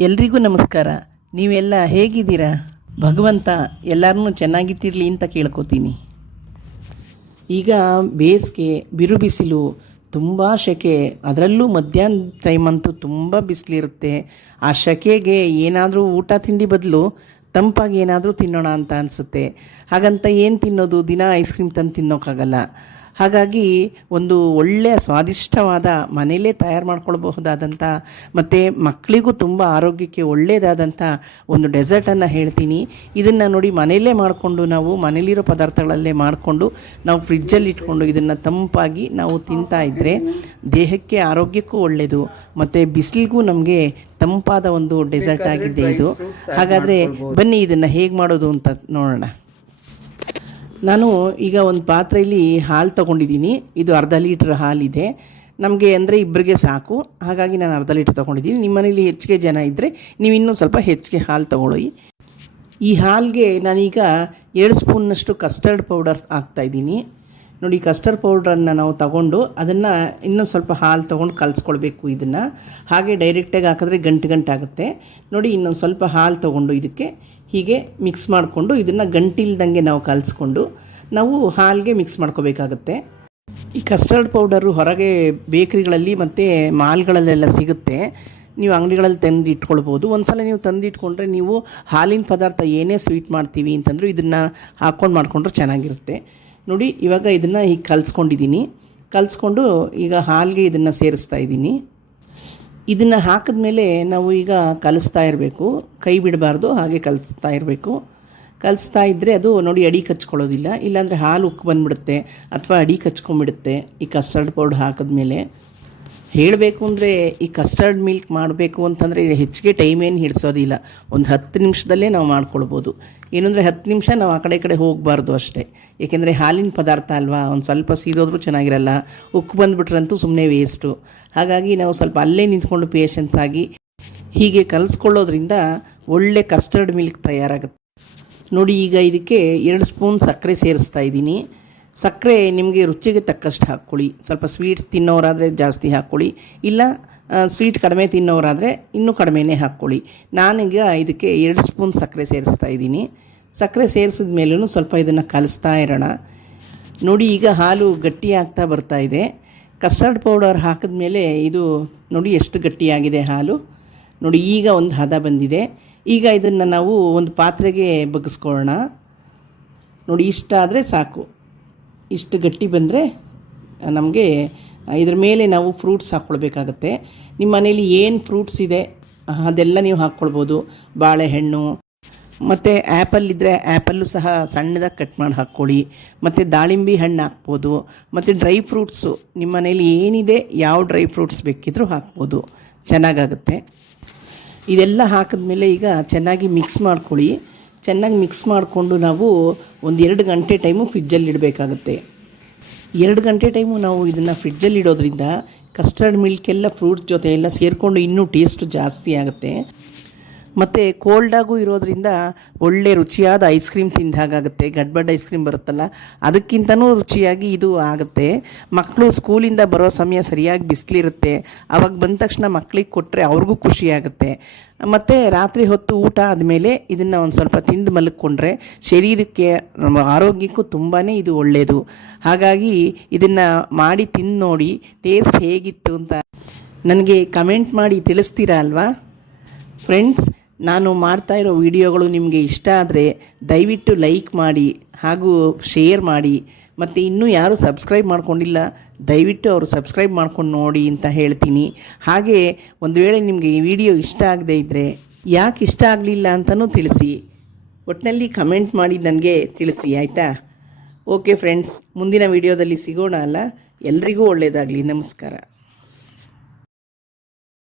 ಎಲ್ರಿಗೂ ನಮಸ್ಕಾರ. ನೀವೆಲ್ಲ ಹೇಗಿದ್ದೀರಾ? ಭಗವಂತ ಎಲ್ಲರನ್ನೂ ಚೆನ್ನಾಗಿಟ್ಟಿರಲಿ ಅಂತ ಕೇಳ್ಕೊತೀನಿ. ಈಗ ಬೇಸಿಗೆ, ಬಿರು ಬಿಸಿಲು, ತುಂಬ ಸೆಕೆ ಅದರಲ್ಲೂ ಮಧ್ಯಾಹ್ನ ಟೈಮ್ ಅಂತೂ ತುಂಬ ಬಿಸಿಲಿರುತ್ತೆ. ಆ ಸೆಕೆಗೆ ಏನಾದರೂ ಊಟ ತಿಂಡಿ ಬದಲು ತಂಪಾಗಿ ಏನಾದರೂ ತಿನ್ನೋಣ ಅಂತ ಅನಿಸುತ್ತೆ. ಹಾಗಂತ ಏನು ತಿನ್ನೋದು? ದಿನ ಐಸ್ ಕ್ರೀಮ್ ತಂದು ತಿನ್ನೋಕ್ಕಾಗಲ್ಲ ಹಾಗಾಗಿ ಒಂದು ಒಳ್ಳೆಯ ಸ್ವಾದಿಷ್ಟವಾದ ಮನೆಯಲ್ಲೇ ತಯಾರು ಮಾಡ್ಕೊಳ್ಬಹುದಾದಂಥ ಮತ್ತು ಮಕ್ಕಳಿಗೂ ತುಂಬ ಆರೋಗ್ಯಕ್ಕೆ ಒಳ್ಳೆಯದಾದಂಥ ಒಂದು ಡೆಸರ್ಟನ್ನು ಹೇಳ್ತೀನಿ. ಇದನ್ನು ನೋಡಿ ಮನೆಯಲ್ಲೇ ಮಾಡಿಕೊಂಡು ನಾವು ಮನೇಲಿರೋ ಪದಾರ್ಥಗಳಲ್ಲೇ ಮಾಡಿಕೊಂಡು ನಾವು ಫ್ರಿಜ್ಜಲ್ಲಿ ಇಟ್ಕೊಂಡು ಇದನ್ನು ತಂಪಾಗಿ ನಾವು ತಿಂತಾ ಇದ್ದರೆ ದೇಹಕ್ಕೆ ಆರೋಗ್ಯಕ್ಕೂ ಒಳ್ಳೆಯದು ಮತ್ತು ಬಿಸಿಲಿಗೂ ನಮಗೆ ತಂಪಾದ ಒಂದು ಡೆಸರ್ಟ್ ಆಗಿದೆ ಇದು. ಹಾಗಾದರೆ ಬನ್ನಿ ಇದನ್ನು ಹೇಗೆ ಮಾಡೋದು ಅಂತ ನೋಡೋಣ. ನಾನು ಈಗ ಒಂದು ಪಾತ್ರೆಯಲ್ಲಿ ಹಾಲು ತಗೊಂಡಿದ್ದೀನಿ. ಇದು ಅರ್ಧ ಲೀಟ್ರ್ ಹಾಲಿದೆ. ನಮಗೆ ಅಂದರೆ ಇಬ್ಬರಿಗೆ ಸಾಕು. ಹಾಗಾಗಿ ನಾನು ಅರ್ಧ ಲೀಟ್ರ್ ತೊಗೊಂಡಿದ್ದೀನಿ. ನಿಮ್ಮ ಮನೇಲಿ ಹೆಚ್ಚಿಗೆ ಜನ ಇದ್ದರೆ ನೀವು ಇನ್ನೂ ಸ್ವಲ್ಪ ಹೆಚ್ಚಿಗೆ ಹಾಲು ತೊಗೊಳ್ಳಿ. ಈ ಹಾಲಿಗೆ ನಾನೀಗ ಎರಡು ಸ್ಪೂನ್ನಷ್ಟು ಕಸ್ಟರ್ಡ್ ಪೌಡರ್ ಹಾಕ್ತಾಯಿದ್ದೀನಿ ನೋಡಿ ಕಸ್ಟರ್ಡ್ ಪೌಡ್ರನ್ನು ನಾವು ತಗೊಂಡು ಅದನ್ನು ಇನ್ನೊಂದು ಸ್ವಲ್ಪ ಹಾಲು ತೊಗೊಂಡು ಕಲಿಸ್ಕೊಳ್ಬೇಕು ಇದನ್ನು. ಹಾಗೆ ಡೈರೆಕ್ಟಾಗಿ ಹಾಕಿದ್ರೆ ಗಂಟು ಗಂಟಾಗುತ್ತೆ ನೋಡಿ, ಇನ್ನೊಂದು ಸ್ವಲ್ಪ ಹಾಲು ತೊಗೊಂಡು ಇದಕ್ಕೆ ಹೀಗೆ ಮಿಕ್ಸ್ ಮಾಡಿಕೊಂಡು ಇದನ್ನು ಗಂಟಿಲ್ದಂಗೆ ನಾವು ಕಲಿಸ್ಕೊಂಡು ನಾವು ಹಾಲಿಗೆ ಮಿಕ್ಸ್ ಮಾಡ್ಕೋಬೇಕಾಗತ್ತೆ. ಈ ಕಸ್ಟರ್ಡ್ ಪೌಡರು ಹೊರಗೆ ಬೇಕ್ರಿಗಳಲ್ಲಿ ಮತ್ತು ಮಾಲ್ಗಳಲ್ಲೆಲ್ಲ ಸಿಗುತ್ತೆ. ನೀವು ಅಂಗಡಿಗಳಲ್ಲಿ ತಂದು ಇಟ್ಕೊಳ್ಬೋದು. ಒಂದು ಸಲ ನೀವು ತಂದು ಇಟ್ಕೊಂಡ್ರೆ ನೀವು ಹಾಲಿನ ಪದಾರ್ಥ ಏನೇ ಸ್ವೀಟ್ ಮಾಡ್ತೀವಿ ಅಂತಂದರೂ ಇದನ್ನು ಹಾಕ್ಕೊಂಡು ಮಾಡಿಕೊಂಡ್ರೆ ಚೆನ್ನಾಗಿರುತ್ತೆ. ನೋಡಿ, ಇವಾಗ ಇದನ್ನು ಈಗ ಕಲಿಸ್ಕೊಂಡಿದ್ದೀನಿ ಕಲಿಸ್ಕೊಂಡು ಈಗ ಹಾಲಿಗೆ ಇದನ್ನು ಸೇರಿಸ್ತಾ ಇದ್ದೀನಿ ಇದನ್ನು ಹಾಕಿದ್ಮೇಲೆ ನಾವು ಈಗ ಕಲಿಸ್ತಾ ಇರಬೇಕು. ಕೈ ಬಿಡಬಾರ್ದು, ಹಾಗೆ ಕಲಿಸ್ತಾ ಇರಬೇಕು. ಕಲಿಸ್ತಾ ಇದ್ದರೆ ಅದು ನೋಡಿ, ಅಡಿ ಕಚ್ಕೊಳ್ಳೋದಿಲ್ಲ. ಇಲ್ಲಾಂದರೆ ಹಾಲು ಉಕ್ಕು ಬಂದುಬಿಡುತ್ತೆ, ಅಥವಾ ಅಡಿ ಕಚ್ಕೊಂಬಿಡುತ್ತೆ ಈ ಕಸ್ಟರ್ಡ್ ಪೌಡ್ರ್ ಹಾಕಿದ್ಮೇಲೆ. ಹೇಳಬೇಕು ಅಂದರೆ ಈ ಕಸ್ಟರ್ಡ್ ಮಿಲ್ಕ್ ಮಾಡಬೇಕು ಅಂತಂದರೆ ಹೆಚ್ಚಿಗೆ ಟೈಮ್ ಏನು ಹಿಡಿಸೋದಿಲ್ಲ ಒಂದು ಹತ್ತು ನಿಮಿಷದಲ್ಲೇ ನಾವು ಮಾಡ್ಕೊಳ್ಬೋದು. ಏನಂದರೆ ಹತ್ತು ನಿಮಿಷ ನಾವು ಆ ಕಡೆ ಕಡೆ ಹೋಗಬಾರ್ದು ಅಷ್ಟೇ. ಏಕೆಂದರೆ ಹಾಲಿನ ಪದಾರ್ಥ ಅಲ್ವಾ? ಒಂದು ಸ್ವಲ್ಪ ಸೀರೋದ್ರೂ ಚೆನ್ನಾಗಿರಲ್ಲ. ಉಕ್ಕು ಬಂದುಬಿಟ್ರಂತೂ ಸುಮ್ಮನೆ ವೇಸ್ಟು ಹಾಗಾಗಿ ನಾವು ಸ್ವಲ್ಪ ಅಲ್ಲೇ ನಿಂತ್ಕೊಂಡು ಪೇಷನ್ಸ್ ಆಗಿ ಹೀಗೆ ಕಲಿಸ್ಕೊಳ್ಳೋದ್ರಿಂದ ಒಳ್ಳೆ ಕಸ್ಟರ್ಡ್ ಮಿಲ್ಕ್ ತಯಾರಾಗುತ್ತೆ. ನೋಡಿ ಈಗ ಇದಕ್ಕೆ ಎರಡು ಸ್ಪೂನ್ ಸಕ್ಕರೆ ಸೇರಿಸ್ತಾ ಇದ್ದೀನಿ. ಸಕ್ಕರೆ ನಿಮಗೆ ರುಚಿಗೆ ತಕ್ಕಷ್ಟು ಹಾಕ್ಕೊಳ್ಳಿ. ಸ್ವಲ್ಪ ಸ್ವೀಟ್ ತಿನ್ನೋರಾದರೆ ಜಾಸ್ತಿ ಹಾಕ್ಕೊಳ್ಳಿ. ಇಲ್ಲ ಸ್ವೀಟ್ ಕಡಿಮೆ ತಿನ್ನೋರಾದರೆ ಇನ್ನೂ ಕಡಿಮೆನೆ ಹಾಕ್ಕೊಳ್ಳಿ. ನಾನೀಗ ಇದಕ್ಕೆ ಎರಡು ಸ್ಪೂನ್ ಸಕ್ಕರೆ ಸೇರಿಸ್ತಾ ಇದ್ದೀನಿ. ಸಕ್ಕರೆ ಸೇರಿಸಿದ ಮೇಲೂ ಸ್ವಲ್ಪ ಇದನ್ನು ಕಲಿಸ್ತಾ ಇರೋಣ. ನೋಡಿ, ಈಗ ಹಾಲು ಗಟ್ಟಿ ಆಗ್ತಾ ಬರ್ತಾ ಇದೆ. ಕಸ್ಟರ್ಡ್ ಪೌಡರ್ ಹಾಕಿದ ಮೇಲೆ ಇದು ನೋಡಿ ಎಷ್ಟು ಗಟ್ಟಿಯಾಗಿದೆ ಹಾಲು. ನೋಡಿ, ಈಗ ಒಂದು ಹದ ಬಂದಿದೆ. ಈಗ ಇದನ್ನು ನಾವು ಒಂದು ಪಾತ್ರೆಗೆ ಬಗ್ಗಿಸ್ಕೊಳ್ಳೋಣ ನೋಡಿ, ಇಷ್ಟ ಆದರೆ ಸಾಕು. ಇಷ್ಟು ಗಟ್ಟಿ ಬಂದರೆ ನಮಗೆ ಇದ್ರ ಮೇಲೆ ನಾವು ಫ್ರೂಟ್ಸ್ ಹಾಕ್ಕೊಳ್ಬೇಕಾಗತ್ತೆ. ನಿಮ್ಮ ಮನೇಲಿ ಏನು ಫ್ರೂಟ್ಸ್ ಇದೆ ಅದೆಲ್ಲ ನೀವು ಹಾಕ್ಕೊಳ್ಬೋದು. ಬಾಳೆಹಣ್ಣು, ಮತ್ತು ಆ್ಯಪಲ್ ಇದ್ದರೆ ಆ್ಯಪಲ್ಲು ಸಹ ಸಣ್ಣದಾಗಿ ಕಟ್ ಮಾಡಿ ಹಾಕ್ಕೊಳ್ಳಿ. ಮತ್ತು ದಾಳಿಂಬೆ ಹಣ್ಣು ಹಾಕ್ಬೋದು. ಮತ್ತು ಡ್ರೈ ಫ್ರೂಟ್ಸು ನಿಮ್ಮ ಮನೇಲಿ ಏನಿದೆ, ಯಾವ ಡ್ರೈ ಫ್ರೂಟ್ಸ್ ಬೇಕಿದ್ರೂ ಹಾಕ್ಬೋದು. ಚೆನ್ನಾಗಾಗುತ್ತೆ. ಇದೆಲ್ಲ ಹಾಕಿದ್ಮೇಲೆ ಈಗ ಚೆನ್ನಾಗಿ ಮಿಕ್ಸ್ ಮಾಡ್ಕೊಳ್ಳಿ. ಚೆನ್ನಾಗಿ ಮಿಕ್ಸ್ ಮಾಡಿಕೊಂಡು ನಾವು ಒಂದು ಎರಡು ಗಂಟೆ ಟೈಮು ಫ್ರಿಜ್ಜಲ್ಲಿ ಇಡಬೇಕಾಗುತ್ತೆ. ಎರಡು ಗಂಟೆ ಟೈಮು ನಾವು ಇದನ್ನು ಫ್ರಿಡ್ಜಲ್ಲಿ ಇಡೋದ್ರಿಂದ ಕಸ್ಟರ್ಡ್ ಮಿಲ್ಕ್ ಎಲ್ಲ ಫ್ರೂಟ್ಸ್ ಜೊತೆ ಎಲ್ಲ ಸೇರಿಕೊಂಡು ಇನ್ನೂ ಟೇಸ್ಟು ಜಾಸ್ತಿ ಆಗುತ್ತೆ. ಮತ್ತು ಕೋಲ್ಡಾಗೂ ಇರೋದ್ರಿಂದ ಒಳ್ಳೆ ರುಚಿಯಾದ ಐಸ್ ಕ್ರೀಮ್ ತಿಂದ ಹಾಗಾಗುತ್ತೆ. ಗಡ್ಬಡ್ ಐಸ್ ಕ್ರೀಮ್ ಬರುತ್ತಲ್ಲ, ಅದಕ್ಕಿಂತನೂ ರುಚಿಯಾಗಿ ಇದು ಆಗುತ್ತೆ. ಮಕ್ಕಳು ಸ್ಕೂಲಿಂದ ಬರೋ ಸಮಯ ಸರಿಯಾಗಿ ಬಿಸಿಲಿರುತ್ತೆ. ಅವಾಗ ಬಂದ ತಕ್ಷಣ ಮಕ್ಕಳಿಗೆ ಕೊಟ್ಟರೆ ಅವ್ರಿಗೂ ಖುಷಿಯಾಗುತ್ತೆ ಮತ್ತು ರಾತ್ರಿ ಹೊತ್ತು ಊಟ ಆದಮೇಲೆ ಇದನ್ನು ಒಂದು ಸ್ವಲ್ಪ ತಿಂದು ಮಲಗಿಕೊಂಡ್ರೆ ಶರೀರಕ್ಕೆ ಆರೋಗ್ಯಕ್ಕೂ ತುಂಬಾ ಇದು ಒಳ್ಳೆಯದು ಹಾಗಾಗಿ ಇದನ್ನು ಮಾಡಿ ತಿಂದು ನೋಡಿ ಟೇಸ್ಟ್ ಹೇಗಿತ್ತು ಅಂತ ನನಗೆ ಕಮೆಂಟ್ ಮಾಡಿ ತಿಳಿಸ್ತೀರಾ ಅಲ್ವಾ? ಫ್ರೆಂಡ್ಸ್ ನಾನು ಮಾಡ್ತಾ ಇರೋ ವಿಡಿಯೋಗಳು ನಿಮಗೆ ಇಷ್ಟ ಆದರೆ ದಯವಿಟ್ಟು ಲೈಕ್ ಮಾಡಿ ಹಾಗೂ ಶೇರ್ ಮಾಡಿ ಮತ್ತು ಇನ್ನೂ ಯಾರು ಸಬ್ಸ್ಕ್ರೈಬ್ ಮಾಡ್ಕೊಂಡಿಲ್ಲ, ದಯವಿಟ್ಟು ಅವರು ಸಬ್ಸ್ಕ್ರೈಬ್ ಮಾಡ್ಕೊಂಡು ನೋಡಿ ಅಂತ ಹೇಳ್ತೀನಿ. ಹಾಗೆ ಒಂದು ವೇಳೆ ನಿಮಗೆ ಈ ವಿಡಿಯೋ ಇಷ್ಟ ಆಗದೇ ಇದ್ದರೆ ಯಾಕೆ ಇಷ್ಟ ಆಗಲಿಲ್ಲ ಅಂತಲೂ ತಿಳಿಸಿ. ಒಟ್ಟಿನಲ್ಲಿ ಕಮೆಂಟ್ ಮಾಡಿ ನನಗೆ ತಿಳಿಸಿ, ಆಯಿತಾ? ಓಕೆ ಫ್ರೆಂಡ್ಸ್, ಮುಂದಿನ ವಿಡಿಯೋದಲ್ಲಿ ಸಿಗೋಣ ಅಲ್ಲ? ಎಲ್ರಿಗೂ ಒಳ್ಳೆಯದಾಗಲಿ ನಮಸ್ಕಾರ.